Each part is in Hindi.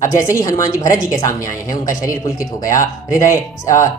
अब जैसे ही हनुमान जी भरत जी के सामने आए हैं, उनका शरीर पुलकित हो गया, हृदय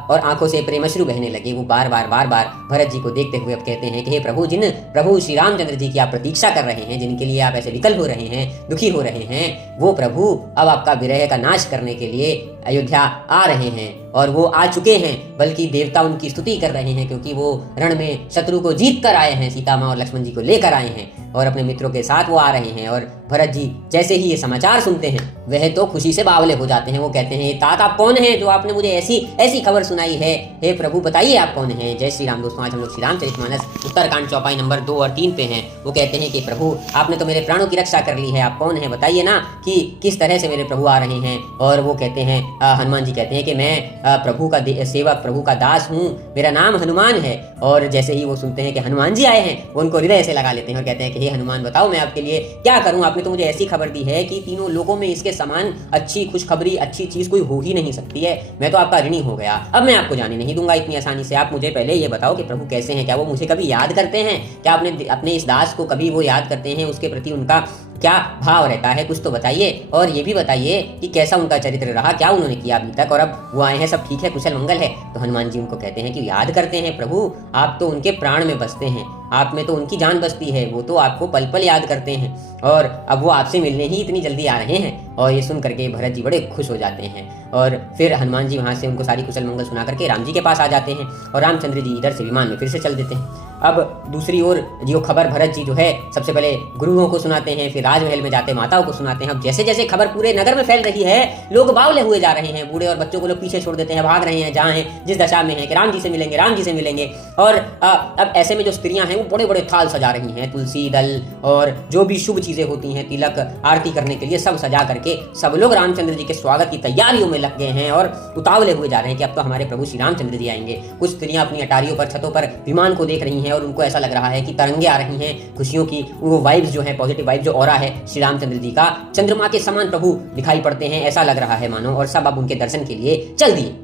और आंखों से प्रेमश्रु बहने लगे। वो बार बार भरत जी को देखते हुए अब कहते हैं कि हे प्रभु, जिन प्रभु श्री रामचंद्र जी की आप प्रतीक्षा कर रहे हैं, जिनके लिए आप ऐसे विकल हो रहे हैं, दुखी हो रहे हैं, वो प्रभु अब आपका विरह का नाश करने के लिए अयोध्या आ रहे हैं और वो आ चुके हैं। बल्कि देवता उनकी स्तुति कर रहे हैं, क्योंकि वो रण में शत्रु को जीत कर आए हैं, सीता माँ और लक्ष्मण जी को लेकर आए हैं और अपने मित्रों के साथ वो आ रहे हैं। और भरत जी जैसे ही ये समाचार सुनते हैं, वह तो खुशी से बावले हो जाते हैं। वो कहते हैं, तात आप कौन हैं जो आपने मुझे ऐसी खबर सुनाई है? हे प्रभु बताइए आप कौन हैं? जय श्री राम। दोस्तों, आज हम लोग श्री रामचरितमानस उत्तरकांड चौपाई नंबर 2 और 3 पे हैं। वो कहते हैं कि प्रभु आपने तो मेरे प्राणों की रक्षा कर ली है, आप कौन हैं? बताइए ना कि किस तरह से मेरे प्रभु आ रहे हैं। और वो कहते हैं, हनुमान जी कहते हैं कि मैं प्रभु का सेवक, प्रभु का दास हूँ, मेरा नाम हनुमान है। और जैसे ही वो सुनते हैं कि हनुमान जी आए हैं, वो उनको हृदय से लगा लेते हैं और कहते हैं कि हे हनुमान बताओ मैं आपके लिए क्या करूं? आपने तो मुझे ऐसी खबर दी है कि तीनों लोगों में इसके समान अच्छी खुशखबरी, अच्छी चीज कोई हो ही नहीं सकती है। मैं तो आपका ऋणी हो गया, अब मैं आपको जाने नहीं दूंगा इतनी आसानी से। आप मुझे पहले ये बताओ कि प्रभु कैसे हैं? क्या वो मुझे कभी याद करते हैं? क्या अपने इस दास को कभी वो याद करते हैं? उसके प्रति उनका क्या भाव रहता है? कुछ तो बताइए। और ये भी बताइए कि कैसा उनका चरित्र रहा, क्या उन्होंने किया अभी तक, और अब वो आए हैं, सब ठीक है, कुशल मंगल है? तो हनुमान जी उनको कहते हैं कि याद करते हैं प्रभु, आप तो उनके प्राण में बसते हैं, आप में तो उनकी जान बसती है, वो तो आपको पल पल याद करते हैं और अब वो आपसे मिलने ही इतनी जल्दी आ रहे हैं। और ये सुन करके भरत जी बड़े खुश हो जाते हैं और फिर हनुमान जी वहाँ से उनको सारी कुशल मंगल सुना करके राम जी के पास आ जाते हैं और रामचंद्र जी इधर से विमान में फिर से चल देते हैं। अब दूसरी ओर जो खबर भरत जी जो है सबसे पहले गुरुओं को सुनाते हैं, फिर राजमहल में जाते माताओं को सुनाते हैं। अब जैसे जैसे खबर पूरे नगर में फैल रही है, लोग बावले हुए जा रहे हैं, बूढ़े और बच्चों को लोग पीछे छोड़ देते हैं, भाग रहे हैं जहाँ हैं जिस दशा में है कि राम जी से मिलेंगे, राम जी से मिलेंगे। और अब ऐसे में जो स्त्रियां हैं वो बड़े बड़े थाल सजा रही हैं, तुलसी दल और जो भी शुभ चीजें होती हैं, तिलक आरती करने के लिए सब सजा करके सब लोग रामचंद्र जी के स्वागत की तैयारियों में लग गए हैं और उतावले हुए जा रहे हैं कि अब तो हमारे प्रभु श्री रामचंद्र जी आएंगे। कुछ स्त्रियां अपनी अटारियों पर, छतों पर विमान को देख रही हैं और उनको ऐसा लग रहा है कि तरंगे आ रही हैं खुशियों की। वो वाइब्स जो है, पॉजिटिव वाइब जो ऑरा है श्री रामचंद्र जी का, चंद्रमा के समान प्रभु दिखाई पड़ते हैं, ऐसा लग रहा है मानो। और सब अब उनके दर्शन के लिए चल दिए।